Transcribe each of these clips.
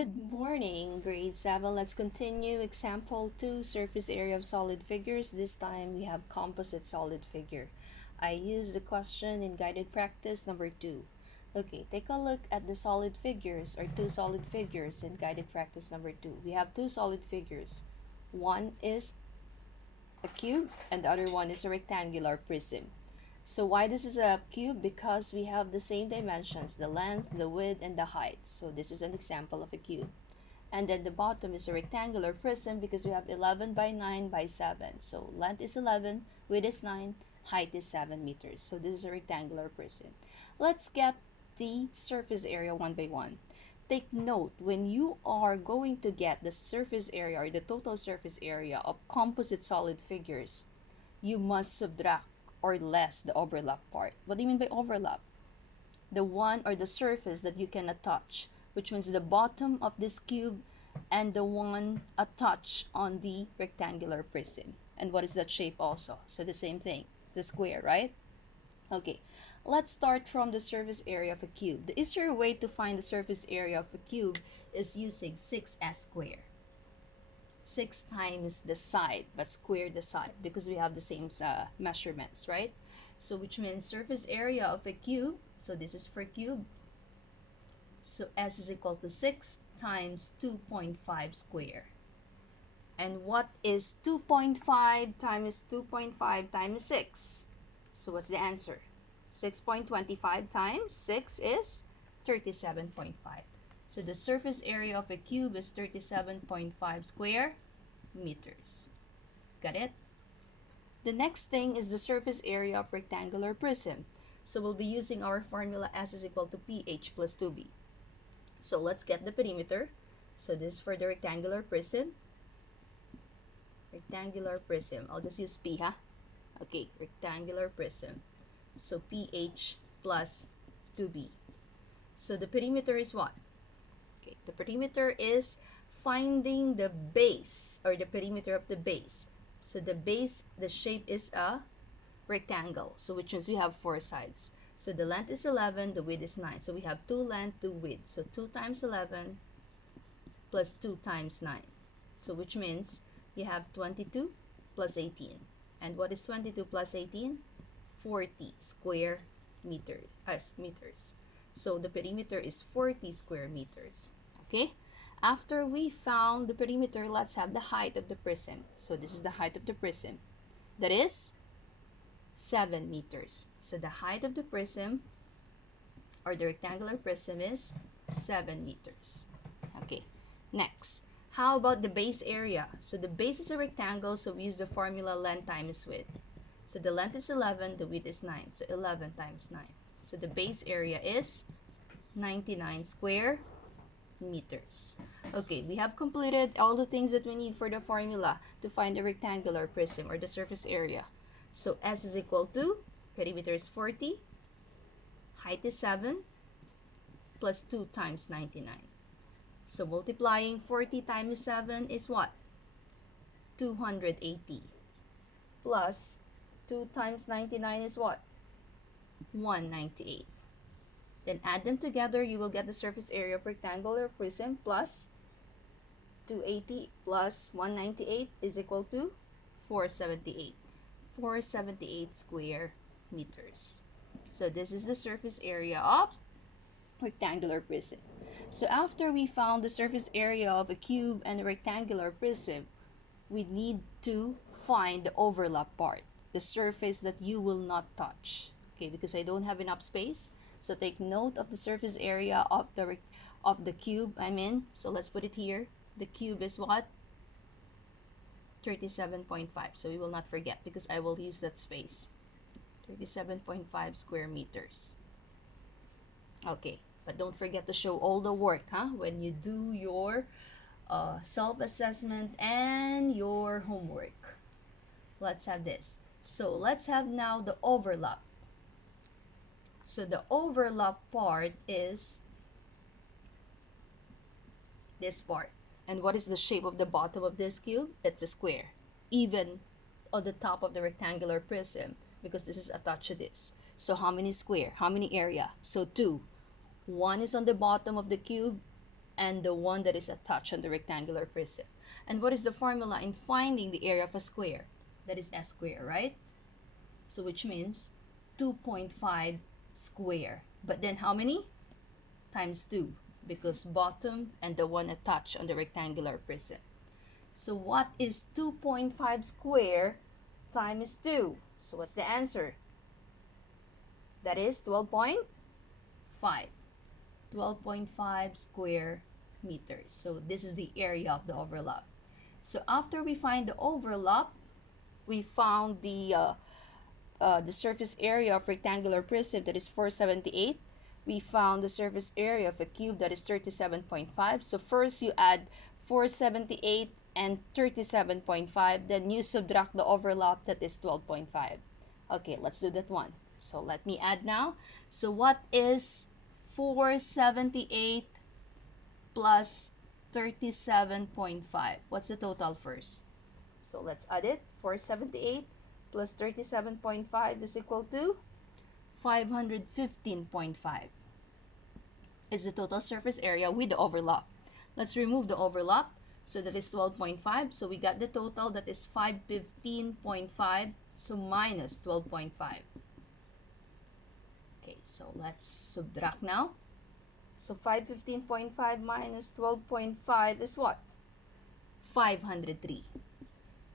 Good morning, grade 7. Let's continue example 2, surface area of solid figures. This time we have composite solid figure. I use the question in guided practice number 2. Okay, take a look at the solid figures or two solid figures in guided practice number 2. We have two solid figures. One is a cube and the other one is a rectangular prism. So why this is a cube? Because we have the same dimensions, the length, the width, and the height. So this is an example of a cube. And then the bottom is a rectangular prism because we have 11 by 9 by 7. So length is 11, width is 9, height is 7 meters. So this is a rectangular prism. Let's get the surface area one by one. Take note, when you are going to get the surface area or the total surface area of composite solid figures, you must subtract or less the overlap part. What do you mean by overlap? The one or the surface that you cannot touch, which means the bottom of this cube and the one attached on the rectangular prism. And what is that shape also? So the same thing, the square, right? Okay, let's start from the surface area of a cube. The easier way to find the surface area of a cube is using 6s squared. 6 times the side, but square the side because we have the same measurements, right? So which means surface area of a cube, so this is for cube, so s is equal to 6 times 2.5 square. And what is 2.5 times 2.5 times 6? So what's the answer? 6.25 times 6 is 37.5. So the surface area of a cube is 37.5 square meters. Got it? The next thing is the surface area of rectangular prism. So we'll be using our formula S is equal to PH plus 2B. So let's get the perimeter. So this is for the rectangular prism. Rectangular prism. I'll just use P, huh? Okay, rectangular prism. So PH plus 2B. So the perimeter is what? Okay, the perimeter is finding the base or the perimeter of the base. So the base, the shape is a rectangle. So which means we have 4 sides. So the length is 11, the width is 9. So we have 2 length, 2 width. So 2 times 11 plus 2 times 9. So which means you have 22 plus 18. And what is 22 plus 18? 40 square meters. So the perimeter is 40 square meters. Okay? After we found the perimeter, let's have the height of the prism. So this is the height of the prism. That is 7 meters. So the height of the prism or the rectangular prism is 7 meters. Okay. Next, how about the base area? So the base is a rectangle, so we use the formula length times width. So the length is 11, the width is 9. So 11 times 9. So the base area is 99 square meters. Okay, we have completed all the things that we need for the formula to find the rectangular prism or the surface area. So S is equal to, perimeter is 40, height is 7, plus 2 times 99. So multiplying 40 times 7 is what? 280. Plus 2 times 99 is what? 198. Then add them together, you will get the surface area of rectangular prism plus 280 plus 198 is equal to 478. 478 square meters. So this is the surface area of rectangular prism. So after we found the surface area of a cube and a rectangular prism, we need to find the overlap part, the surface that you will not touch. Okay, because I don't have enough space. So take note of the surface area of the cube I'm in. So let's put it here. The cube is what? 37.5. So we will not forget because I will use that space. 37.5 square meters. Okay, but don't forget to show all the work, when you do your self-assessment and your homework. Let's have this. So let's have now the overlap. So the overlap part is this part. And what is the shape of the bottom of this cube? It's a square. Even on the top of the rectangular prism, because this is attached to this. So how many square? How many area? So 2. 1 is on the bottom of the cube and the one that is attached on the rectangular prism. And what is the formula in finding the area of a square? That is S square, right? So which means 2.5 square. But then how many? Times 2, because bottom and the one attached on the rectangular prism. So what is 2.5 square times 2? So what's the answer? That is 12.5. 12.5 square meters. So this is the area of the overlap. So after we find the overlap, we found the surface area of rectangular prism, that is 478. We found the surface area of a cube, that is 37.5. So first you add 478 and 37.5, then you subtract the overlap, that is 12.5. Okay, let's do that one. So let me add now. So what is 478 plus 37.5? What's the total first? So let's add it. 478 plus 37.5 is equal to 515.5 is the total surface area with the overlap. Let's remove the overlap. So that is 12.5. So we got the total, that is 515.5. So minus 12.5. Okay, so let's subtract now. So 515.5 minus 12.5 is what? 503.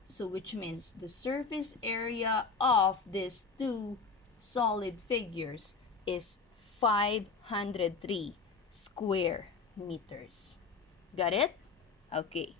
So which means the surface area of these two solid figures is 503 square meters. Got it? Okay.